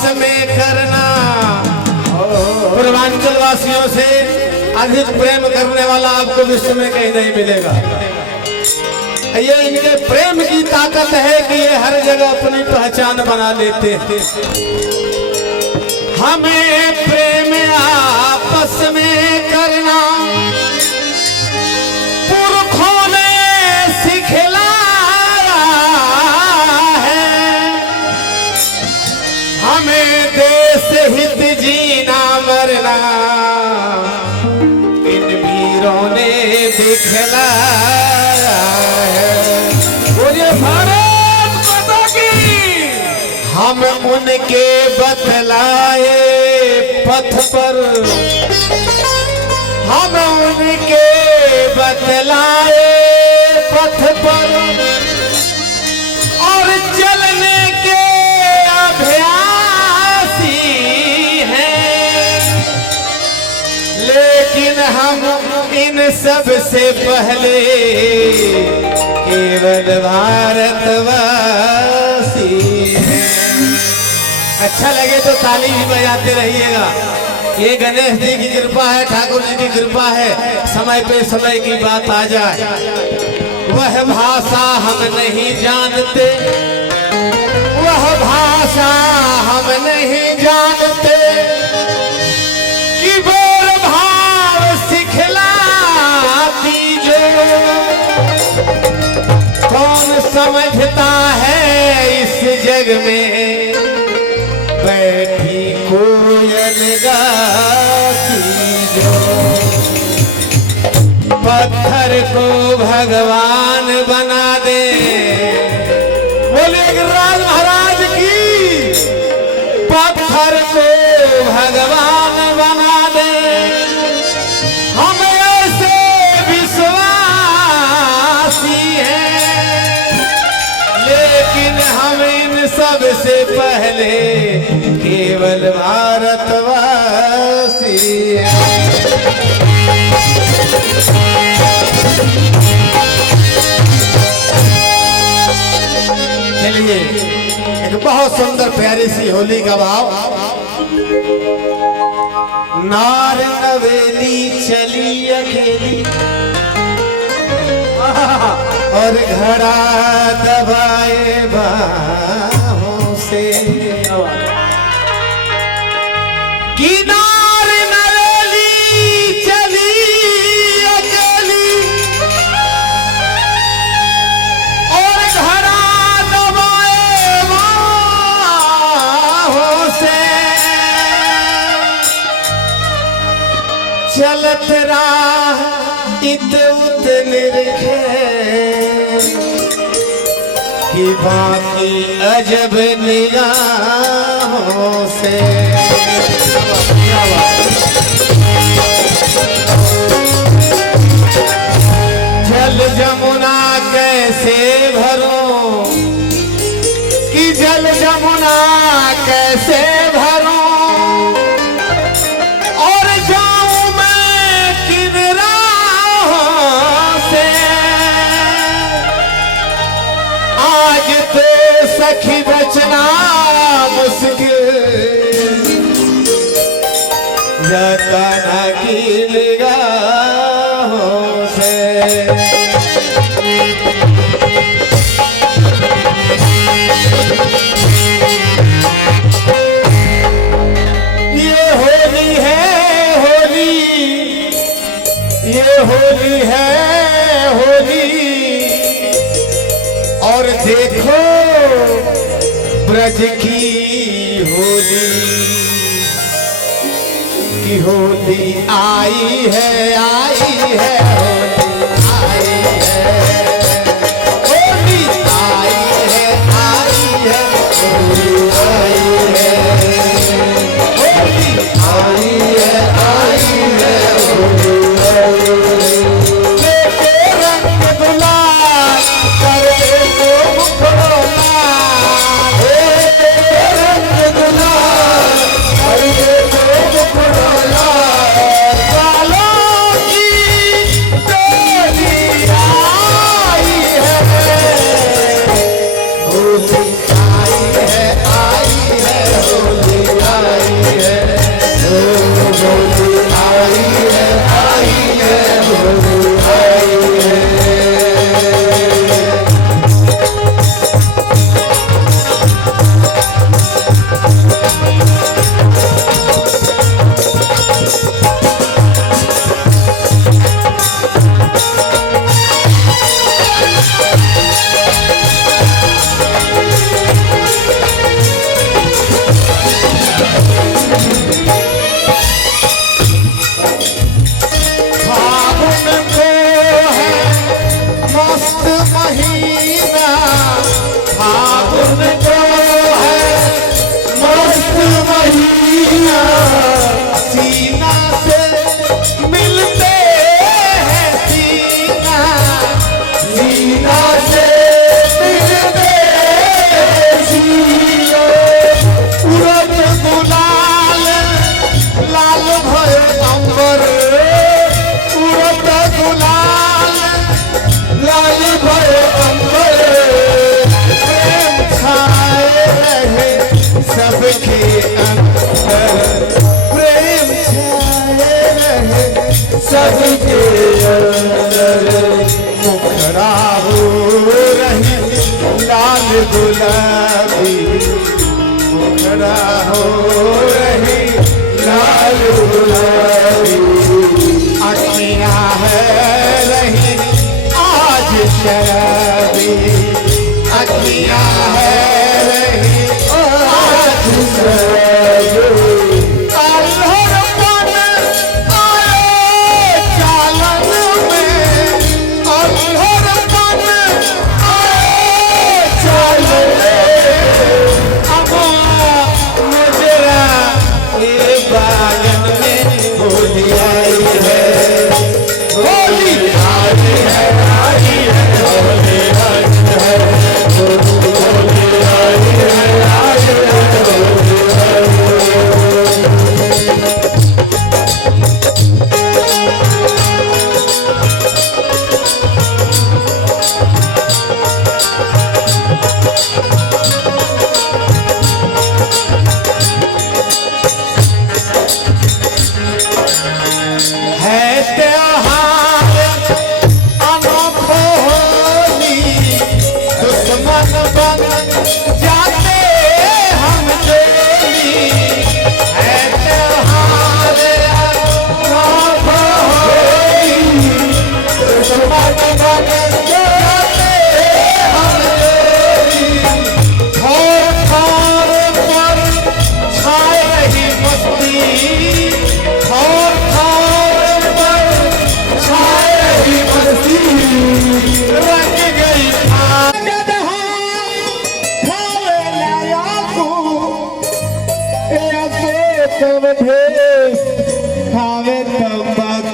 आपस में करना। पूर्वांचल वासियों से अधिक प्रेम करने वाला आपको विश्व में कहीं नहीं मिलेगा। ये इनके प्रेम की ताकत है कि ये हर जगह अपनी पहचान बना लेते हैं। हमें प्रेम आपस में करना पुरखों ने सिखलाया है। हमें देश हित जीना मरना इन वीरों ने दिखलाया है। बोलिए भारत माता की। हम उनके बतलाए पथ पर, हम उनके बतलाए पथ पर और चलने के अभ्यासी हैं। लेकिन हम इन सब से पहले केवल भारतवासी हैं। अच्छा लगे तो ताली भी बजाते रहिएगा। ये गणेश जी की कृपा है, ठाकुर जी की कृपा है, समय पे समय की बात आ जाए। वह भाषा हम नहीं जानते, वह भाषा हम नहीं जानते कि बोल भाव सिखलाती जो। कौन समझता है इस जग में बैठी कोयल गाती जो। पत्थर को भगवान बना दे। बोले गिरिराज महाराज की। पत्थर को भगवान बना दे। हम ऐसे विश्वासी हैं, लेकिन हम इन सब से पहले केवल भारतवासी हैं। चलिए एक बहुत सुंदर प्यारी सी होली का भाव। नार नवेली चली अकेली और घड़ा दबाए बाहों से। कि नार नवेली चली अकेली और घड़ा दबाए बाहों से। चलत राह इत उत निरखे कि बाकी अजब निगाहों से। जल जमुना कैसे भरूं कि जल जमुना कैसे भरूं और जाऊं मैं किन राहों से। आज तो सखी बचना मुश्किल जतना की निगाहों से। ये होली है होली, ये होली है होली। और देखो ब्रज की होली की होली आई है, आई है होली आई है, होली आई है, आई है, होली आई है, आई है, होली आई है। लेके रंग गुलाल करे तो मुखड़ा, रंग गुलाल करे तो मुखड़ा। कालों की सबके अंदर प्रेम छाए रहे सबके अंदर मुखड़ा हो रही लाल गुलाबी मुखड़ा हो रही लाल गुलाबी अखियां है रही आज शराबी अखियां है रही आज शराबी अल्हड़पन आए चालन में अल्हड़पन आए चालन में अब मुजरा ये बागन में होली आई है होली आई है आई है होली आई है होली आई है आई है होली है त्योहार अनोखो होली दुश्मन बन जाते हम जोली है त्योहार अनोखो होली दुश्मन बन जाते हम जोली थोर थोर पर छाए रही मस्ती थोर थोर पर छाए रही मस्ती रंग गई खावे तंबाकू